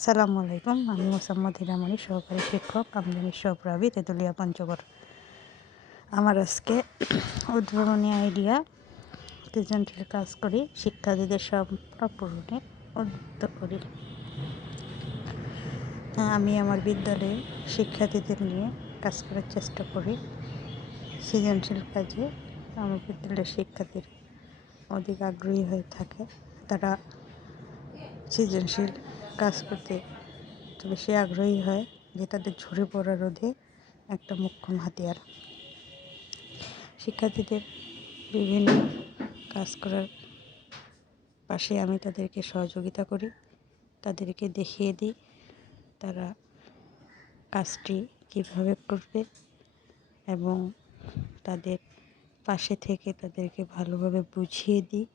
আসসালামু আলাইকুম। আমি মোসাম্মদ হিরামণি, সহকারী শিক্ষক, আমদানি সহপ্রাবী, তেঁতুলিয়া পঞ্চগড়। আমার আজকে উদ্ভাবনী আইডিয়া সৃজনশীল কাজ করি, শিক্ষার্থীদের স্বপ্ন পূরণে উদ্বুদ্ধ করি। আমি আমার বিদ্যালয়ে শিক্ষার্থীদের নিয়ে কাজ করার চেষ্টা করি। সৃজনশীল কাজে আমার বিদ্যালয়ের শিক্ষার্থীরা অধিক আগ্রহী হয়ে থাকে। তারা সৃজনশীল কাজ করতে তো বেশি আগ্রহী হয়, যে তাদের ঝরে পড়া রোধে একটা মোক্ষম হাতিয়ার। শিক্ষার্থীদের বিভিন্ন কাজ করার পাশে আমি তাদেরকে সহযোগিতা করি, তাদেরকে দেখিয়ে দিই তারা কাজটি কীভাবে করবে এবং তাদের পাশে থেকে তাদেরকে ভালোভাবে বুঝিয়ে দিই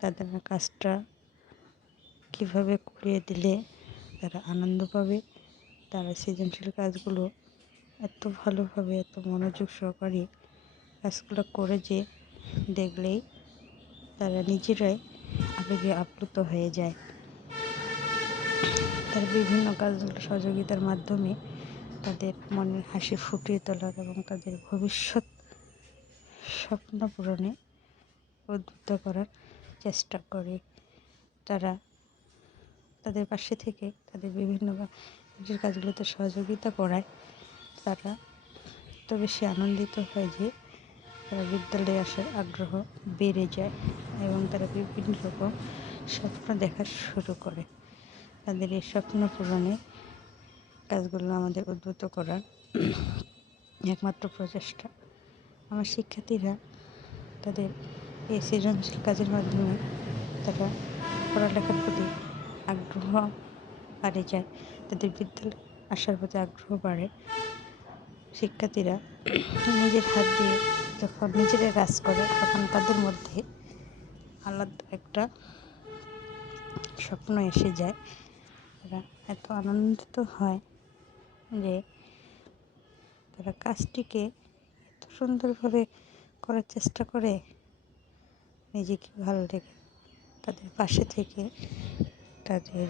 তাদের কাজটা কীভাবে করিয়ে দিলে তারা আনন্দ পাবে। তারা সৃজনশীল কাজগুলো এত ভালোভাবে, এত মনোযোগ সহকারে কাজগুলো করে যে দেখলেই তারা নিজেরাই আবেগে আপ্লুত হয়ে যায়। তার বিভিন্ন কাজগুলো সহযোগিতার মাধ্যমে তাদের মনের হাসি ফুটিয়ে তোলার এবং তাদের ভবিষ্যৎ স্বপ্ন পূরণে উদ্বুদ্ধ করার চেষ্টা করে। তারা তাদের পাশে থেকে তাদের বিভিন্ন নিজের কাজগুলোতে সহযোগিতা করায় তারা এত বেশি আনন্দিত হয় যে তারা বিদ্যালয়ে আসার আগ্রহ বেড়ে যায় এবং তারা বিভিন্ন রকম স্বপ্ন দেখা শুরু করে। তাদের এই স্বপ্ন পূরণে কাজগুলো আমাদের উদ্বুদ্ধ করার একমাত্র প্রচেষ্টা। আমার শিক্ষার্থীরা তাদের এই সৃজনশীল কাজের মাধ্যমে তারা পড়ালেখার প্রতি আগ্রহ বাড়ে যায়, তাদের বিদ্যালয়ে আসার প্রতি আগ্রহ বাড়ে। শিক্ষার্থীরা নিজের হাত দিয়ে যখন নিজেরা কাজ করে তখন তাদের মধ্যে আলাদা একটা স্বপ্ন এসে যায়। তারা এত আনন্দিত হয় যে তারা কাজটিকে এত সুন্দরভাবে করার চেষ্টা করে, নিজেকে ভালো লেগে তাদের পাশে থেকে তাদের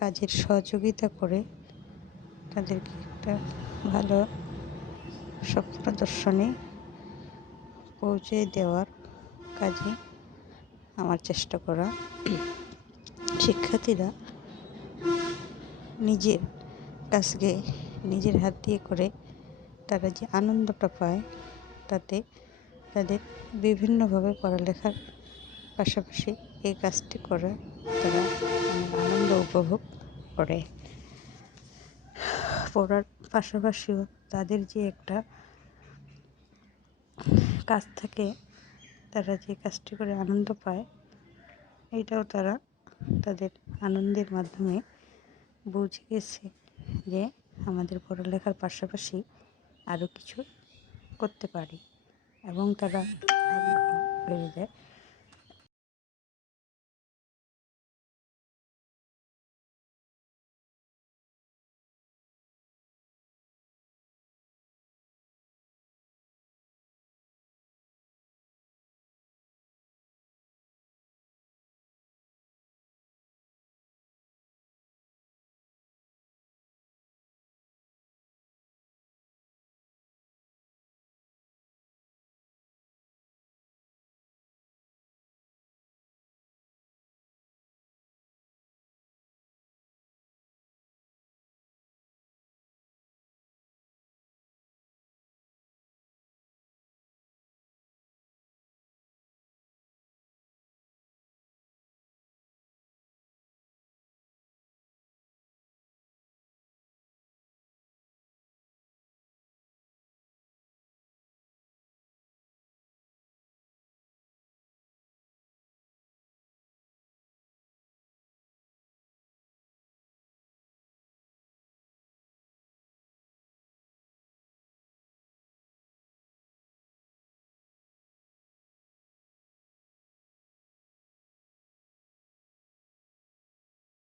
কাজের সহযোগিতা করে তাদেরকে একটা ভালো স্বপ্ন দর্শনে পৌঁছে দেওয়ার কাজে আমার চেষ্টা করা। শিক্ষার্থীরা নিজের কাজকে নিজের হাত দিয়ে করে তারা যে আনন্দটা পায় তাতে তাদের বিভিন্নভাবে পড়ালেখার পাশাপাশি এই কাজটি করে তারা অনেক আনন্দ উপভোগ করে। পড়ার পাশাপাশিও তাদের যে একটা কাজ থাকে, তারা যে কাজটি করে আনন্দ পায়, এইটাও তারা তাদের আনন্দের মাধ্যমে বুঝে গেছে যে আমাদের পড়ালেখার পাশাপাশি আরও কিছু করতে পারি এবং তারা আগ্রহ বেড়ে যায়।